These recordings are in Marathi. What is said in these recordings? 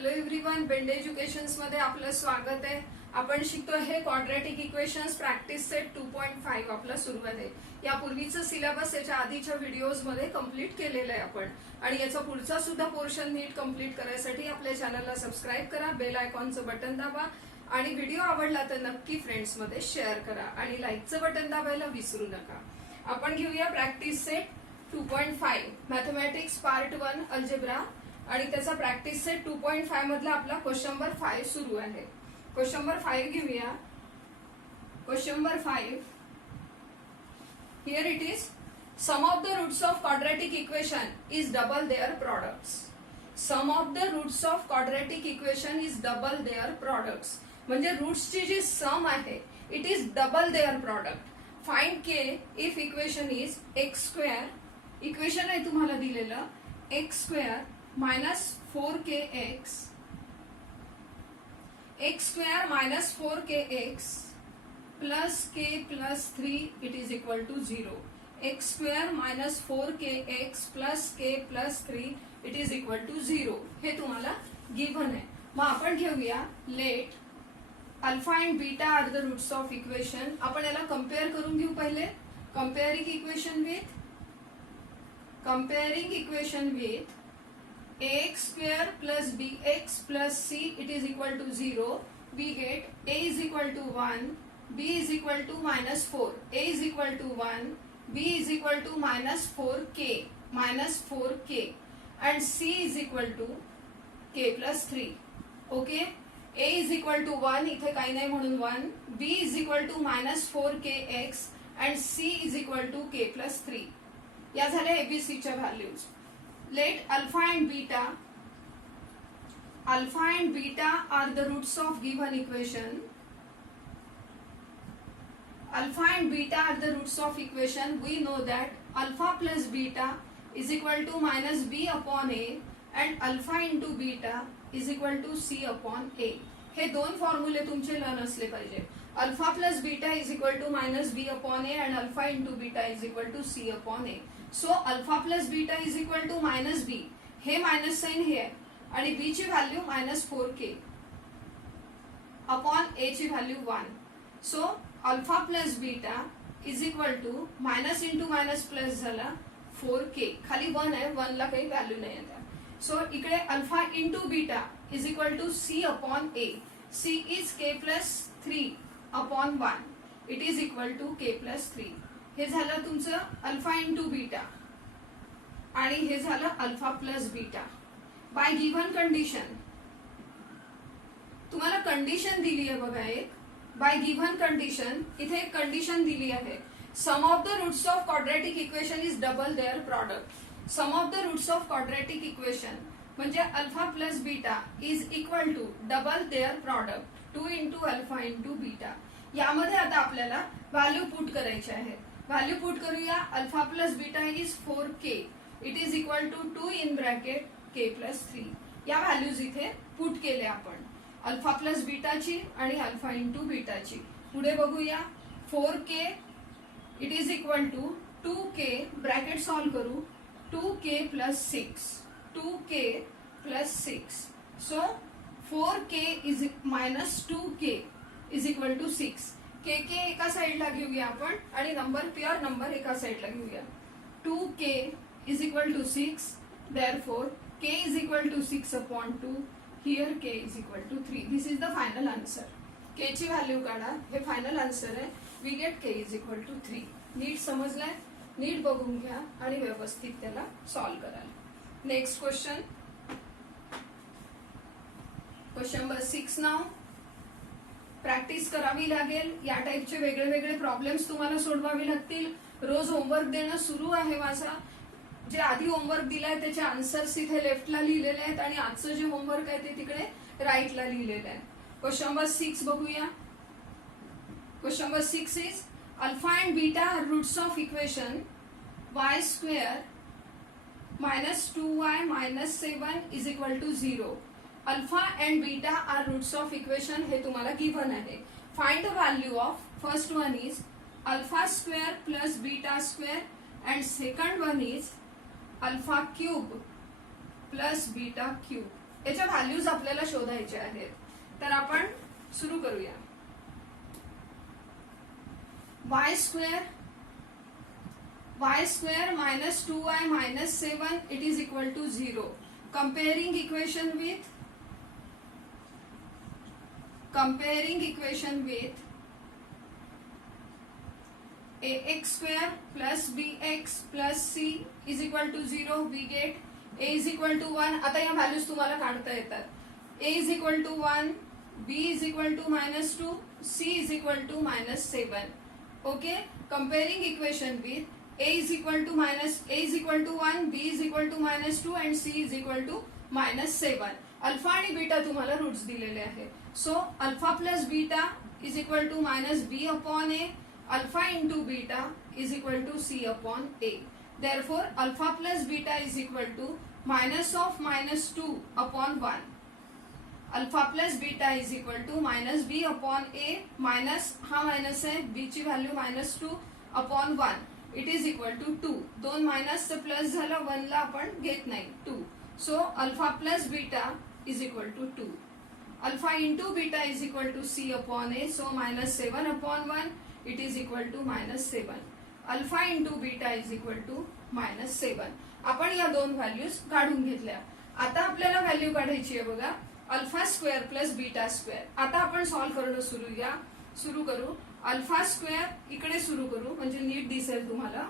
हॅलो एव्हरीवन, बेंड एज्युकेशन्स मध्ये आपलं स्वागत आहे. आपण शिकतो हे क्वाड्रॅटिक इक्वेशन्स प्रॅक्टिस सेट 2.5 आपला सुरू आहे. यापूर्वीचं सिलेबस याच्या आधीच्या व्हिडिओज मध्ये कम्प्लीट केलेलं आहे आपण, आणि याचा पुढचा सुद्धा पोर्शन नीट कम्प्लीट करायसाठी आपल्या चॅनलला सबस्क्राईब करा, बेल आयकॉनचं बटन दाबा आणि व्हिडिओ आवडला तर नक्की फ्रेंड्स मध्ये शेअर करा आणि लाईकचं बटन दाबायला विसरू नका. आपण घेऊया practice set 2.5 mathematics part 1 algebra आणि त्याचा प्रॅक्टिस सेट 2.5 मधला आपला क्वेश्चन नंबर 5 सुरू आहे. क्वेश्चन नंबर 5 घेऊया. Question number 5 here it is, sum of the roots of quadratic equation is double their products. Sum of the roots of quadratic equation is double their products. म्हणजे रूट्सची जी सम आहे it is double their product. Find k if equation is x square. Equation आहे तुम्हाला दिलेलं x square minus 4kx, x square minus 4kx plus k plus 3 it is equal to 0. x square minus 4kx plus k plus 3 it is equal to 0. हे तुम्हाला गिव्हन आहे. मग आपण घेऊया let alpha and beta are the roots of equation. आपण याला कम्पेअर करून घेऊ. पहिले comparing equation with ax square plus bx plus c it is equal to 0. We get a is equal to 1, b is equal to minus 4, a is equal to 1, b is equal to minus 4k and c is equal to k plus 3. Okay, a is equal to 1 इथे काही नाही म्हणून 1, b is equal to minus 4kx and c is equal to k plus 3. या झाल्या abc च्या values. Let alpha and beta are the roots of given equation. Alpha and beta are the roots of equation. We know that alpha plus beta is equal to minus b upon a and alpha into beta is equal to c upon a. हे दोन फॉर्म्युले तुमचे लर्न असले पाहिजे. Alpha plus beta is equal to minus B upon A and alpha into beta is equal to C upon A. So alpha plus beta is equal to minus B, हे मायनस साइन हे आहे आणि बी ची value minus 4k upon a ची value 1. So alpha plus beta is equal to minus into minus plus झाला 4k. खाली 1 आहे, 1 ला काही व्हॅल्यू नाही आहे. सो इकडे alpha into beta is equal to C upon a. C is k plus 3 upon 1. It is equal to k plus 3. हे झालं तुमचं अल्फा इंटू बीटा आणि हे झालं alpha plus beta. By given condition तुम्हाला कंडिशन दिली आहे बघा एक. बाय गिव्हन कंडिशन इथे एक कंडिशन दिली आहे. Sum of the roots of quadratic equation is double their product. Sum of the roots of quadratic equation म्हणजे alpha plus beta is equal to double their product 2 into alpha into beta. यामध्ये आता आपल्याला व्हॅल्यू पुट करायची आहे. व्हॅल्यू पुट करूया. Alpha plus beta is 4k. It is equal to 2 in bracket k plus 3. या व्हॅल्यूज इथे पुट केले आपण अल्फा प्लस बीटाची आणि अल्फा इंटू बीटाची. पुढे बघूया. 4k it is equal to 2k bracket solve करू. 2k plus 6, 2k plus 6. So 4k is minus 2k is equal to 6. K एका साइडला घेऊया आपण आणि नंबर प्युअर नंबर एका साइडला घेऊया. 2k is equal to 6. Therefore k is equal to 6 upon 2. Here k is equal to 3. This is the final answer. k ची व्हॅल्यू काढा. हे फायनल आन्सर आहे. We get k is equal to 3. नीट समजलाय? नीट बघून घ्या आणि व्यवस्थित त्याला सॉल्व कराल. नेक्स्ट क्वेश्चन, क्वेश्चन नंबर 6 नाव. प्रॅक्टिस करावी लागेल. या टाईपचे वेगळे वेगळे प्रॉब्लेम्स तुम्हाला सोडवावे लागतील. रोज होमवर्क देणं सुरू आहे माझा. जे आधी होमवर्क दिलाय त्याचे आन्सर्स इथे लेफ्टला लिहिलेले आहेत आणि आजचं जे होमवर्क आहे ते तिकडे राईटला लिहिलेलं आहे. क्वेश्चन नंबर 6 बघूया. Question number 6 is alpha and beta are roots of equation y square minus 2y minus 7 is equal to 0. Alpha and beta are roots of equation हे तुम्हाला गिव्हन आहे. Find the value of first one is alpha square plus beta square and second one is alpha cube plus beta cube. याच्या व्हॅल्यूज आपल्याला शोधायच्या आहेत. तर आपण सुरू करूया. y square minus 2y minus 7 it is equal to 0. Comparing equation with ax square plus bx plus c is equal to 0. We get a is equal to 1. आता या व्हॅल्यूज तुम्हाला काढता येतात. a is equal to 1, b is equal to minus 2, c is equal to minus 7. Okay, comparing equation with a is equal to 1, b is equal to minus 2 and c is equal to minus 7. Alpha आणि बीटा तुम्हाला रूट्स दिलेले आहे. So alpha plus beta is equal to minus B upon a, alpha into beta is equal to C upon a. Therefore alpha plus beta is equal to minus of minus 2 upon 1. Alpha plus beta is equal to minus B upon a, minus हा मायनस आहे, बी ची value minus 2 upon 1 it is equal to 2. दोन मायनस प्लस झालं, 1 ला आपण घेत नाही, 2. So alpha plus beta is equal to 2. Alpha into beta is equal to c upon a. So minus 7 upon 1 it is equal to minus 7. Alpha into beta is equal to minus 7. आपण या दोन व्हॅल्यूज काढून घेतल्या. आता आपल्याला व्हॅल्यू काढायची आहे बघा, alpha square plus beta square. आता आपण सॉल्व्ह करणं सुरू करू. अल्फा स्क्वेअर इकडे सुरू करू म्हणजे नीट दिसेल तुम्हाला.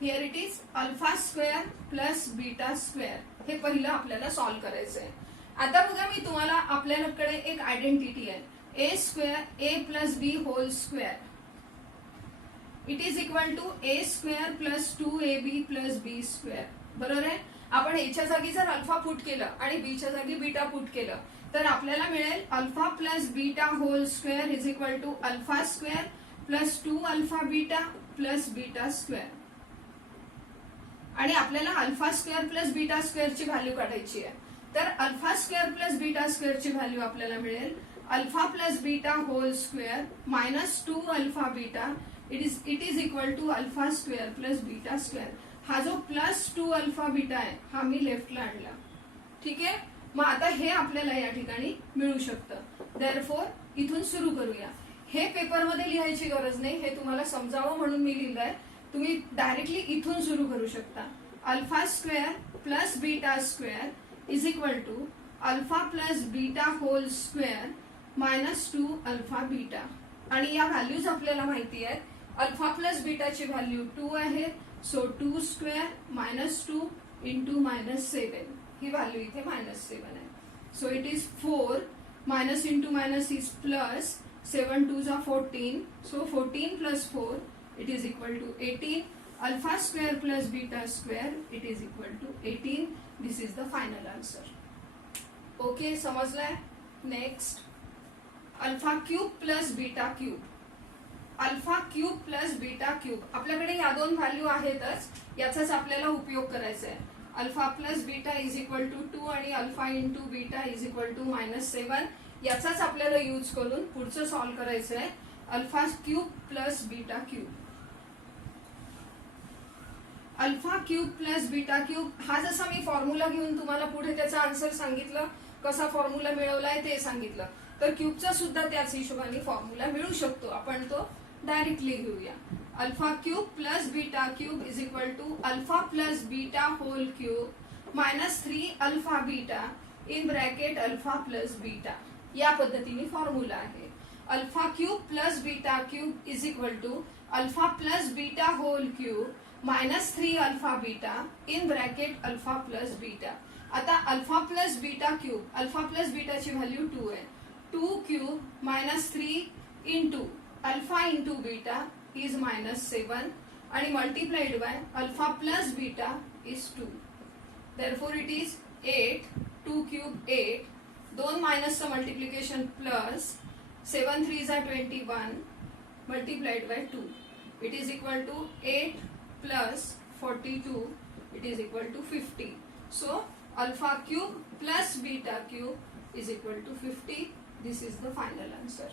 Here it is alpha square plus beta square. हे पहिलं आपल्याला सॉल्व्ह करायचं आहे. आता बघा मी तुम्हाला आपल्याकडे एक आयडेंटिटी आहे, A square A plus B whole square it is equal to A square plus 2ab plus B square. बरोबर आहे. आपण एच्या जागी जर अल्फा पुट केलं आणि बीच्या जागी बीटा पुट केलं तर आपल्याला मिळेल alpha plus beta whole square is equal to alpha square plus 2 alpha beta plus beta square. आणि आपल्याला अल्फा स्क्वेअर प्लस बीटा स्क्वेअरची व्हॅल्यू काढायची आहे. तर अल्फा स्क्वेअर प्लस बीटा स्क्वेअरची व्हॅल्यू आपल्याला मिळेल alpha plus beta whole square minus 2 alpha beta it is equal to alpha square plus beta square. हा जो प्लस 2 अल्फा बीटा आहे हा मी लेफ्टला आणला. ठीक आहे. मग आता हे आपल्याला या ठिकाणी मिळू शकतं. देयरफॉर इथून सुरू करूया. हे पेपरमध्ये लिहायची गरज नाही, हे तुम्हाला समजावं म्हणून मी लिहिलंय. तुम्ही डायरेक्टली इथून सुरू करू शकता. Alpha square plus beta square is equal to alpha plus beta whole square minus 2 alpha beta. आणि या व्हॅल्यूज आपल्याला माहिती आहेत. अल्फा प्लस बीटाची व्हॅल्यू 2 आहे. So 2 square minus 2 into minus 7. ही व्हॅल्यू इथे मायनस 7 आहे. So it is 4 minus into minus is plus 7 2 जा 14. So 14 plus 4 it is equal to 18. Alpha square plus beta square it is equal to 18. This is the final answer. Okay, समजलंय. Next alpha cube plus beta cube. Alpha cube plus beta cube. आपल्याकडे या दोन व्हॅल्यू आहेतच, याचाच आपल्याला उपयोग करायचा आहे. Alpha plus beta is equal to 2 आणि alpha into beta is equal to minus 7. याचाच आपल्याला यूज करून पुढचं सॉल्व्ह करायचं आहे. Alpha cube plus beta cube. Alpha cube plus beta cube हा जसा मी फॉर्म्युला घेऊन तुम्हाला पुढे त्याचा आन्सर सांगितलं, कसा फॉर्म्युला मिळवलाय ते सांगितलं, तर क्यूबचा सुद्धा त्याच हिशोबाने फॉर्म्युला मिळू शकतो. आपण तो डायरेक्टली घेऊया. Alpha cube plus beta cube is equal to alpha plus beta whole cube minus 3 alpha beta in bracket alpha plus beta. या पद्धतीने फॉर्म्युला आहे. Alpha cube plus beta cube is equal to alpha plus beta whole cube minus 3 alpha beta in bracket alpha plus beta. आता alpha plus beta cube, alpha plus बीटाची व्हॅल्यू 2 आहे. 2 cube minus 3 into alpha into beta is minus 7 आणि multiplied by alpha plus beta is 2. Therefore it is 8. 2 cube 8. दोन मायनसचं मल्टिप्लिकेशन प्लस 7 3 जा 21 multiplied by 2. It is equal to 8 plus 42 it is equal to 50. So alpha cube plus beta cube is equal to 50. This is the final answer.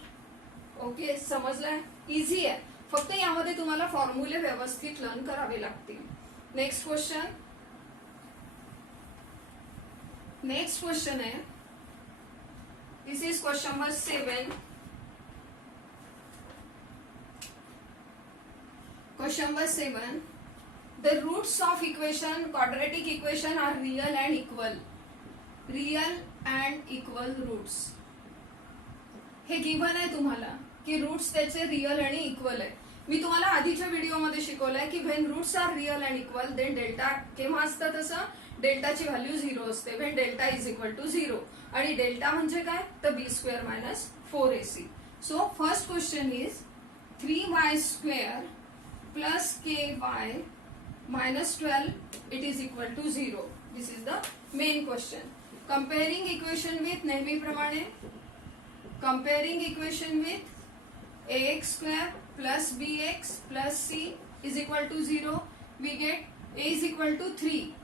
Okay, समजलंय. इझी आहे, फक्त यामध्ये तुम्हाला फॉर्म्युले व्यवस्थित लर्न करावे लागतील. Next question. नेक्स्ट क्वेश्चन है, this is question number 7. Question number 7. The roots of equation, quadratic equation are real and equal. Real and equal roots. हे गिव्हन आहे तुम्हाला की रूट्स त्याचे रिअल आणि इक्वल आहे. मी तुम्हाला आधीच्या व्हिडिओमध्ये शिकवलंय की when roots are real and equal then delta केव्हा असतं, तसं डेल्टाची व्हॅल्यू 0 असते when delta is equal to 0. आणि डेल्टा म्हणजे काय, तर B square minus 4ac. So first question is 3y² plus ky minus 12 it is equal to 0. This is the main question. Comparing equation with नेहमीप्रमाणे comparing equation with ax square plus bx plus c is equal to 0. We get a is equal to 3,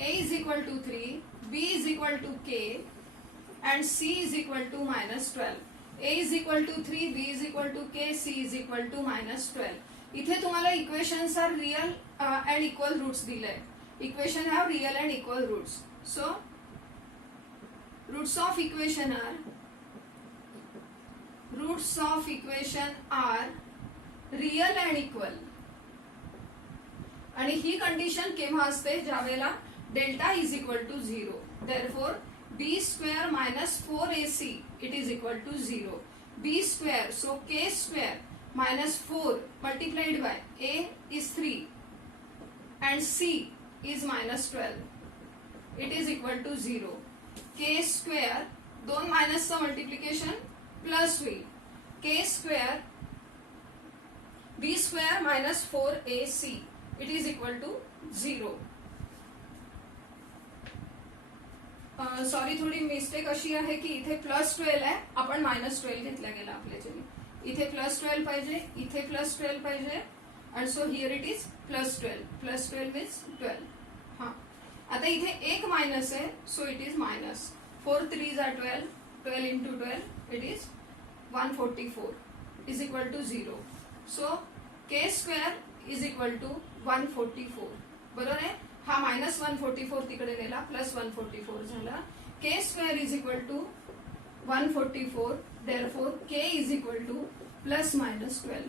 a is equal to 3, b is equal to k and c is equal to minus 12. a is equal to 3, b is equal to k, c is equal to minus 12. इथे तुम्हाला equations are real and equal roots दिले. Equation have real and equal roots. So roots of equation are real and equal. आणि ही कंडिशन केव्हा असते, ज्या वेळेला delta is equal to 0. Therefore B square minus 4ac it is equal to 0. B square, so K square minus 4 multiplied by a is 3 and c is minus 12. It is equal to 0. K square, दोन मायनस चा मल्टिप्लिकेशन प्लस होईल. K square b square minus 4ac it is equal to 0. Sorry, थोडी मिस्टेक अशी आहे की इथे प्लस 12 आहे, आपण मायनस 12 घेतला गेला आपल्याच्याने. इथे प्लस 12 पाहिजे, इथे प्लस 12 पाहिजे आणि so here it is plus 12. Plus 12 is 12. हा, आता इथे एक मायनस आहे, so it is minus 4 3 are 12. 12 into 12 it is 144 is equal to 0. So K square is equal to 144. बरोबर आहे. हा मायनस 144 तिकडे गेला, प्लस 144 झाला. K square is equal to 144. Therefore k is equal to plus minus 12.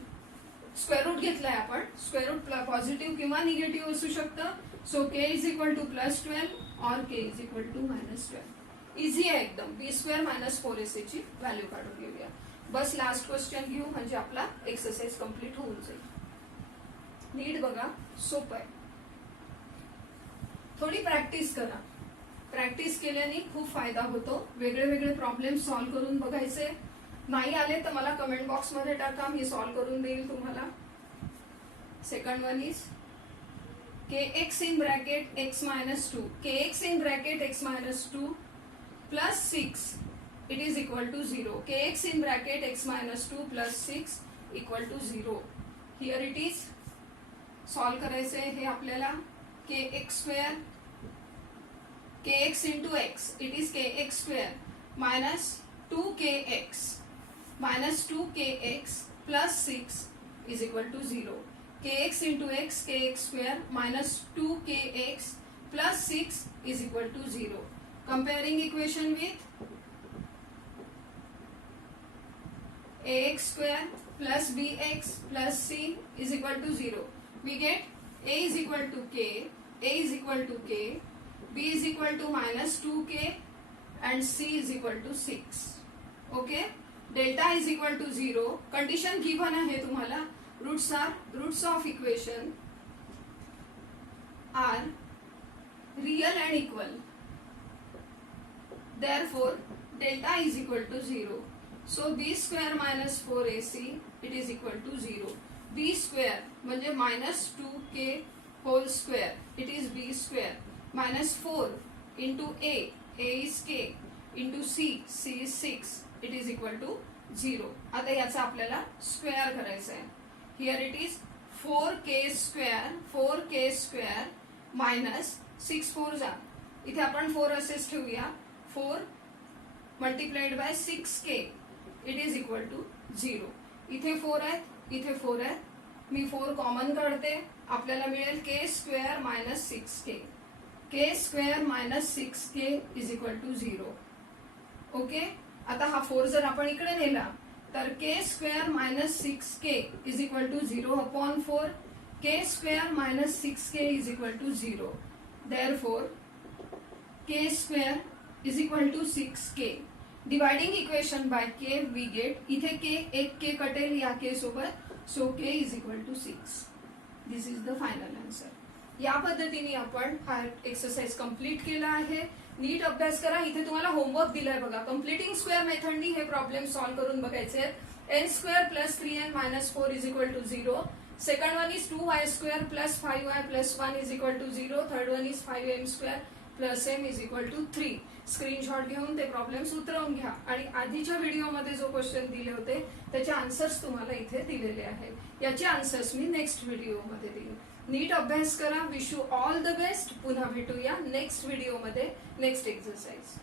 Square root घेतलाय आपण. स्क्वेअर रूट पॉझिटिव्ह किंवा निगेटिव्ह असू शकतं. So k is equal to plus 12 और k is equal to minus 12. Easy आहे एकदम. बी स्क्वेअर मायनस 4ac ची व्हॅल्यू काढून घेऊया. बस लास्ट क्वेश्चन घेऊ म्हणजे आपला एक्सरसाइज कम्प्लीट होऊन जाईल. नीट बघा, सोपं आहे. थोडी प्रॅक्टिस करा. प्रॅक्टिस केल्याने खूप फायदा होतो. वेगळे वेगळे प्रॉब्लेम सॉल्व्ह करून बघायचे. नाही आले तर मला कमेंट बॉक्स मध्ये टाका, मी सॉल्व्ह करून देईल तुम्हाला. Second one is kx in bracket x minus 2. kx in bracket x minus 2 plus 6 it is equal to 0. kx in bracket x minus 2 plus 6 equal to 0. Here it is. Solve करायचे हे आपल्याला. kx square kx into x it is kx square minus 2kx minus 2kx plus 6 is equal to 0. kx into x kx square minus 2kx plus 6 is equal to 0. Comparing equation with ax square plus bx plus c is equal to 0. We get a is equal to k, a is equal to k, b is equal to minus 2k and c is equal to 6. Okay, delta is equal to 0. Condition given आहे तुम्हाला. Roots of equation are real and equal. Therefore delta is equal to 0. So b square minus 4ac it is equal to 0. b square म्हणजे minus 2k whole square it is b square minus 4 into a is k into c is 6 it is equal to 0. आता याचा आपल्याला स्क्वेअर करायचा आहे. Here it is 4k square minus 6 4 जा. इथे आपण 4 असेच ठेवूया. 4 multiplied by 6k it is equal to 0. इथे 4 आहेत, इथे 4 आहेत. मी 4 कॉमन काढते. आपल्याला मिळेल k square minus 6k. K square minus 6k is equal to 0. Okay, आता हा 4 जर आपण इकडे नेला तर k square minus 6k is equal to 0 upon 4. K square minus 6k is equal to 0. Therefore k square is equal to 6k. Dividing equation by k we get, इथे के एक के कटेल या के सोबत, so k is equal to 6. This is the final answer. या पद्धतीने आपण हा एक्सरसाइज कंप्लीट केला आहे. नीट अभ्यास करा. इथे तुम्हाला होमवर्क दिलाय बघा. कम्प्लिटिंग स्क्वेअर मेथडनी हे प्रॉब्लेम सॉल्व्ह करून बघायचे आहेत. N square plus 3n minus 4 is equal to 0. Second one is 2y square plus 5y plus 1 is equal to 0. Third one is 5m square plus m is equal to 3. Screenshot घेऊन ते प्रॉब्लेम्स उतरवून घ्या. आणि आधीच्या व्हिडिओमध्ये जो क्वेश्चन दिले होते त्याचे आन्सर्स तुम्हाला इथे दिलेले आहेत. याचे आन्सर्स मी नेक्स्ट व्हिडिओमध्ये दिले. नीट अभ्यास करा. Wish you all the best. पुन्हा भेटूया नेक्स्ट व्हिडिओमध्ये नेक्स्ट एक्सरसाइज.